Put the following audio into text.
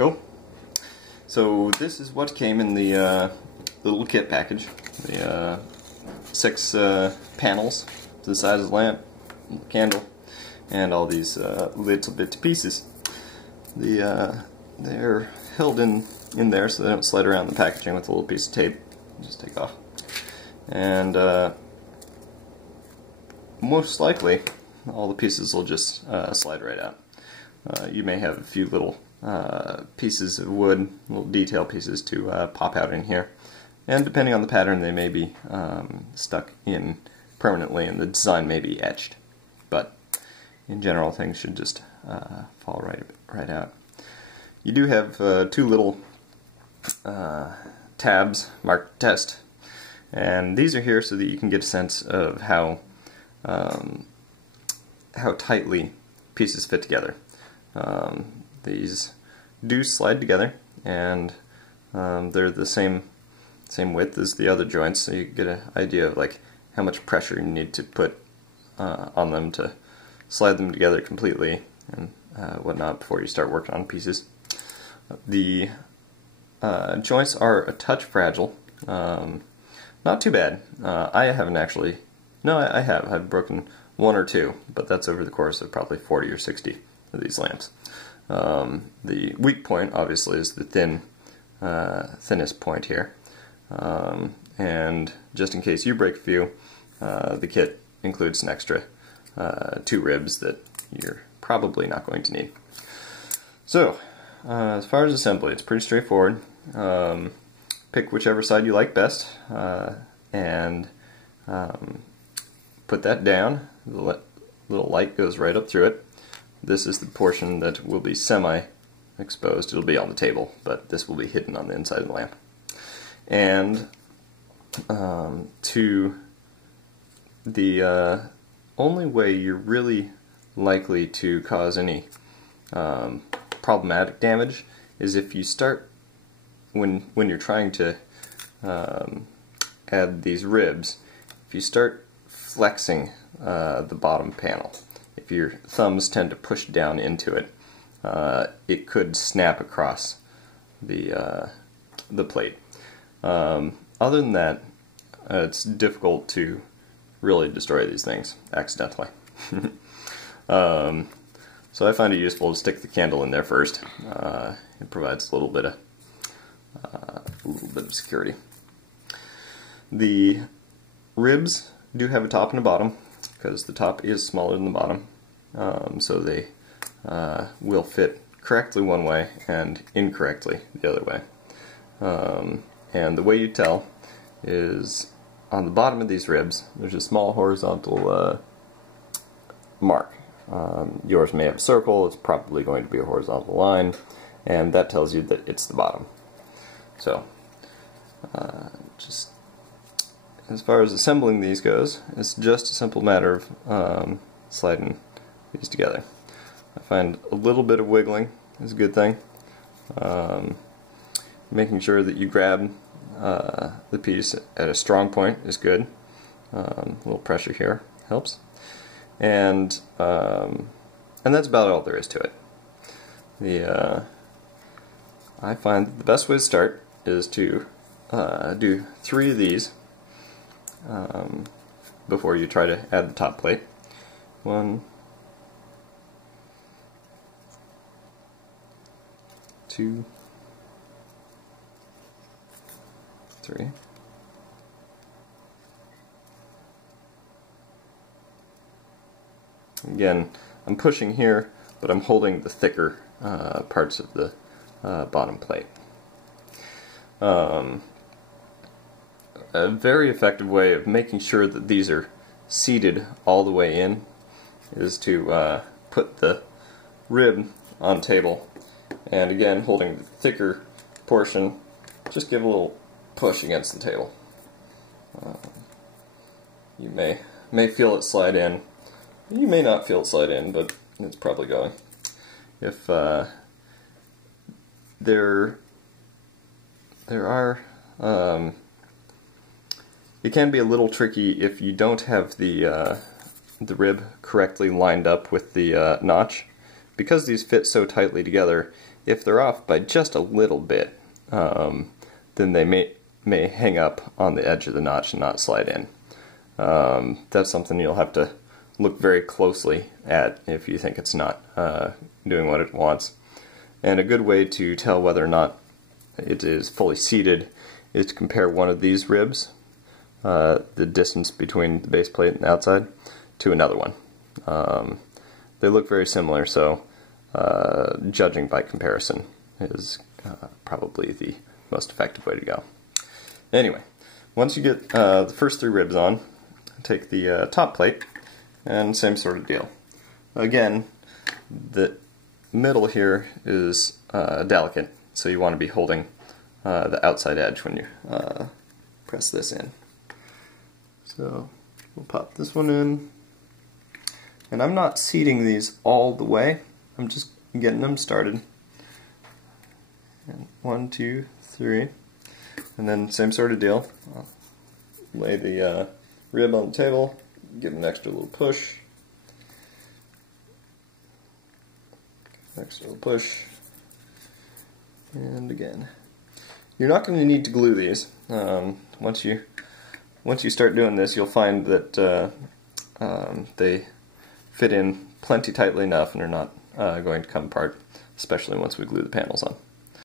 Cool. So this is what came in the little kit package. The 6 panels to the size of the lamp, the candle, and all these little bits of pieces. They're held in there so they don't slide around the packaging with a little piece of tape. Just take off. And most likely all the pieces will just slide right out. You may have a few little pieces of wood, little detail pieces to pop out in here. And depending on the pattern, they may be stuck in permanently and the design may be etched. But in general, things should just fall right out. You do have 2 little tabs marked test, and these are here so that you can get a sense of how tightly pieces fit together. These do slide together, and they're the same width as the other joints, so you get an idea of like how much pressure you need to put on them to slide them together completely and whatnot before you start working on pieces. The joints are a touch fragile, not too bad. I haven't actually, no, I have. I've broken 1 or 2, but that's over the course of probably 40 or 60 of these lamps. The weak point, obviously, is the thinnest point here. And just in case you break a few, the kit includes an extra 2 ribs that you're probably not going to need. So, as far as assembly, it's pretty straightforward. Pick whichever side you like best, and put that down. The little light goes right up through it. This is the portion that will be semi-exposed. It'll be on the table, but this will be hidden on the inside of the lamp. And to the only way you're really likely to cause any problematic damage is if you start, when you're trying to add these ribs, if you start flexing the bottom panel. If your thumbs tend to push down into it, it could snap across the plate. Other than that, it's difficult to really destroy these things accidentally. So I find it useful to stick the candle in there first. It provides a little bit of security. The ribs do have a top and a bottom, because the top is smaller than the bottom, so they will fit correctly one way and incorrectly the other way. And the way you tell is on the bottom of these ribs there's a small horizontal mark. Yours may have a circle, it's probably going to be a horizontal line, and that tells you that it's the bottom. So, just as far as assembling these goes, it's just a simple matter of sliding these together. I find a little bit of wiggling is a good thing. Making sure that you grab the piece at a strong point is good. A little pressure here helps. And that's about all there is to it. I find that the best way to start is to do 3 of these before you try to add the top plate. 1, 2, 3. Again, I'm pushing here, but I'm holding the thicker parts of the bottom plate. A very effective way of making sure that these are seated all the way in is to put the rib on the table, and again, holding the thicker portion, just give a little push against the table. You may feel it slide in. You may not feel it slide in, but it's probably going. If there are, it can be a little tricky if you don't have the rib correctly lined up with the notch. Because these fit so tightly together, If they're off by just a little bit, then they may hang up on the edge of the notch and not slide in. That's something you'll have to look very closely at if you think it's not doing what it wants. And a good way to tell whether or not it is fully seated is to compare one of these ribs, the distance between the base plate and the outside, to another one. They look very similar, so judging by comparison is probably the most effective way to go. Anyway, once you get the first 3 ribs on, take the top plate, and same sort of deal. Again, the middle here is delicate, so you want to be holding the outside edge when you press this in. So we'll pop this one in, and I'm not seating these all the way, I'm just getting them started. And 1, 2, 3, and then same sort of deal. I'll lay the rib on the table, give it an extra little push, extra little push, and again. You're not going to need to glue these. Once you start doing this, you'll find that they fit in plenty tightly enough and are not going to come apart, especially once we glue the panels on.